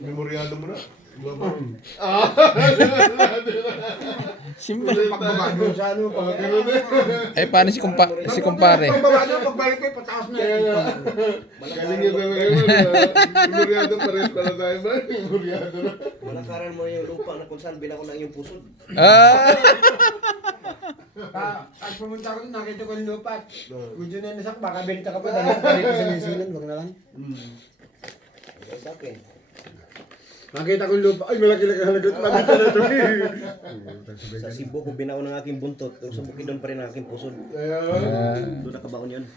Memoryado mo na. Simple. Pagbaba doon sa ano. Eh, paano si kumpare? Pagbaba doon, pagbalik ko, pataas na yun. Galing yun talaga yun. Memoryado pa rin pala tayo ba? Memoryado na. Malakaran mo yung lupa na kung saan bilang ko lang yung pusod. Ah! At pumunta ko doon, nakita ko yung lupa. Medyo na nasak, baka benta ka pa. Dali pa dito sa New Zealand, wag na lang. Sa akin. Nakita ko yung lupa, ay malaki-laki halagot namin pala ito. Sa Cebu ko binaon ng aking buntot. Pero sa Bukidnon pa rin ang aking pusod. Doon nakabaon yun.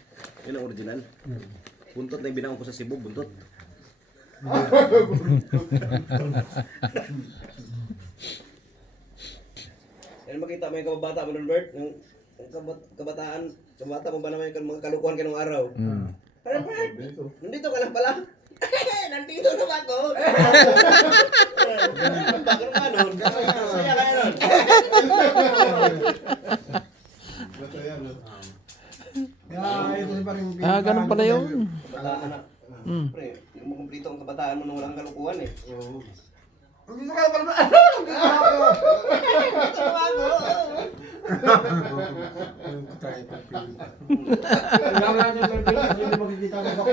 Yun ang original. Buntot na yung binaon ko sa Cebu, buntot. Yan makita mo yung kababata mo nun, Bert. Yung kabataan, kabata mo ba naman yung mga kalukuhan kanong araw? Parang Bert, nandito ka lang pala. Nandito na ba ako? Bakit naman nun? Masaya kaya nun. Ah, ganun pala yun. Kabataan na. Pre, yung makumplito ang kabataan mo nung walang kalukuhan eh. Hindi ka pala ba? Nandito na ba ako? Alam natin yung Pilipinas, hindi makikita ng ako.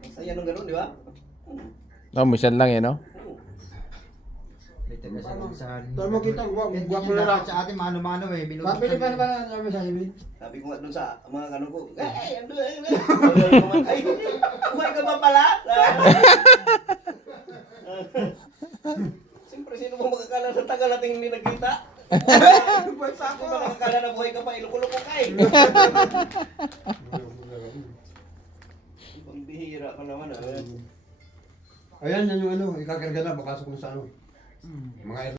Masaya nung ganun, di ba? No, minsan lang eh, no? Ito mo kita, guwapo na lang. Sa atin, mano-mano eh. Papili pa naman ang namin sa Imin. Sabi ko nga dun sa mga kano ko, ando, ay, buhay ka ba pala? Siyempre, sino bang makakala sa tagal natin hindi nagkita? Sino ba nakakala na buhay ka pa, ilukuloko ka eh. Pambihira ka naman ah. Ayan, yan yung ano, ikakarga na, baka sa kung sa ano. Mga